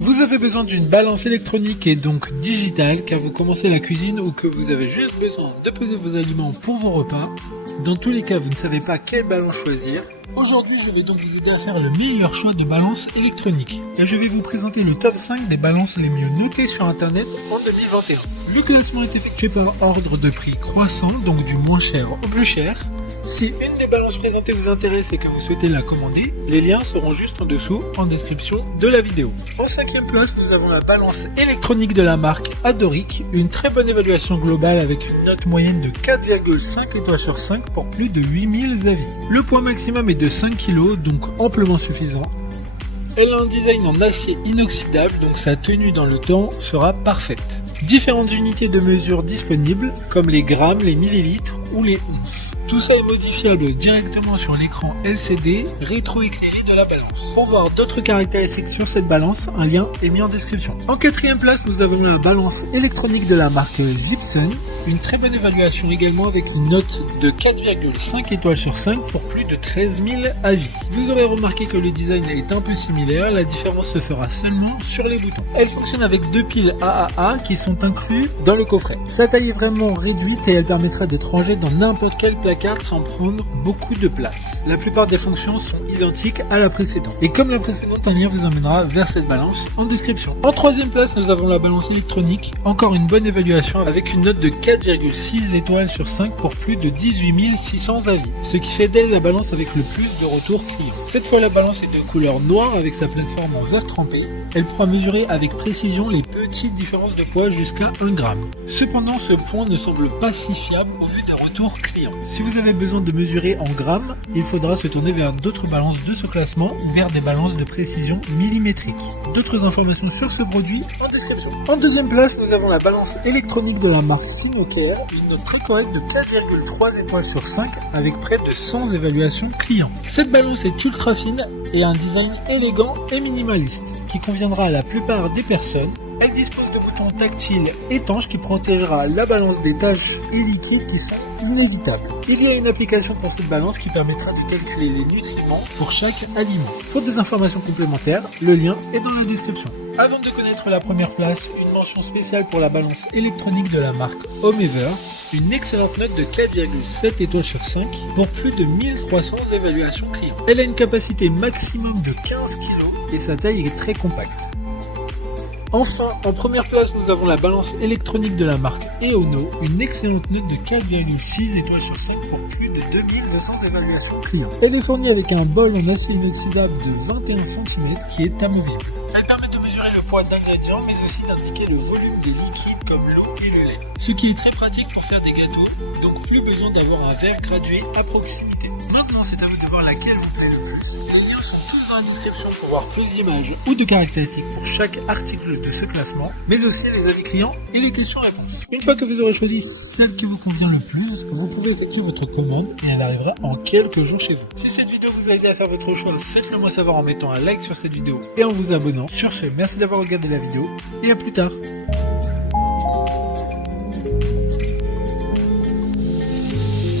Vous avez besoin d'une balance électronique et donc digitale car vous commencez la cuisine ou que vous avez juste besoin de peser vos aliments pour vos repas. Dans tous les cas, vous ne savez pas quelle balance choisir. Aujourd'hui, je vais donc vous aider à faire le meilleur choix de balance électronique. Et je vais vous présenter le top 5 des balances les mieux notées sur internet en 2021. Le classement est effectué par ordre de prix croissant, donc du moins cher au plus cher. Si une des balances présentées vous intéresse et que vous souhaitez la commander, les liens seront juste en dessous en description de la vidéo. En 5e place, nous avons la balance électronique de la marque Adoric, une très bonne évaluation globale avec une note moyenne de 4,5 étoiles sur 5 pour plus de 8000 avis. Le poids maximum est de 5 kg, donc amplement suffisant. Elle a un design en acier inoxydable, donc sa tenue dans le temps sera parfaite. Différentes unités de mesure disponibles, comme les grammes, les millilitres ou les onces. Tout ça est modifiable directement sur l'écran LCD rétroéclairé de la balance. Pour voir d'autres caractéristiques sur cette balance, un lien est mis en description. En 4e place, nous avons la balance électronique de la marque Gibson. Une très bonne évaluation également avec une note de 4,5 étoiles sur 5 pour plus de 13 000 avis. Vous aurez remarqué que le design est un peu similaire, la différence se fera seulement sur les boutons. Elle fonctionne avec 2 piles AAA qui sont inclus dans le coffret. Sa taille est vraiment réduite et elle permettra d'être rangée dans n'importe quel placard sans prendre beaucoup de place. La plupart des fonctions sont identiques à la précédente. Et comme la précédente, un lien vous emmènera vers cette balance en description. En 3e place, nous avons la balance électronique. Encore une bonne évaluation avec une note de 4,6 étoiles sur 5 pour plus de 18 600 avis. Ce qui fait d'elle la balance avec le plus de retours clients. Cette fois, la balance est de couleur noire avec sa plateforme en verre trempé. Elle pourra mesurer avec précision les petites différences de poids jusqu'à 1 gramme. Cependant, ce point ne semble pas si fiable au vu des retours clients. Si vous avez besoin de mesurer en grammes, il faudra se tourner vers d'autres balances de ce classement, vers des balances de précision millimétrique. D'autres informations sur ce produit en description. En 2e place, nous avons la balance électronique de la marque Signocare, une note très correcte de 4,3 étoiles sur 5 avec près de 100 évaluations clients. Cette balance est ultra fine et a un design élégant et minimaliste qui conviendra à la plupart des personnes. Elle dispose de boutons tactiles étanches qui protégera la balance des taches et liquides qui sont inévitables. Il y a une application pour cette balance qui permettra de calculer les nutriments pour chaque aliment. Pour des informations complémentaires, le lien est dans la description. Avant de connaître la première place, une mention spéciale pour la balance électronique de la marque Homever, une excellente note de 4,7 étoiles sur 5 pour plus de 1300 évaluations clients. Elle a une capacité maximum de 15 kg et sa taille est très compacte. Enfin, en première place, nous avons la balance électronique de la marque Eono, une excellente note de 4,6 étoiles sur 5 pour plus de 2200 évaluations clients. Elle est fournie avec un bol en acier inoxydable de 21 cm qui est amovible. Elle permet de mesurer le poids d'ingrédients mais aussi d'indiquer le volume des liquides comme l'eau et le lait. Ce qui est très pratique pour faire des gâteaux, donc plus besoin d'avoir un verre gradué à proximité. Maintenant, c'est à vous de voir laquelle vous plaît le plus. Les liens sont tous dans la description pour voir plus d'images ou de caractéristiques pour chaque article de ce classement, mais aussi les avis clients et les questions-réponses. Une fois que vous aurez choisi celle qui vous convient le plus, vous pouvez effectuer votre commande et elle arrivera en quelques jours chez vous. Si cette vidéo vous a aidé à faire votre choix, faites-le moi savoir en mettant un like sur cette vidéo et en vous abonnant. Sur ce, merci d'avoir regardé la vidéo et à plus tard.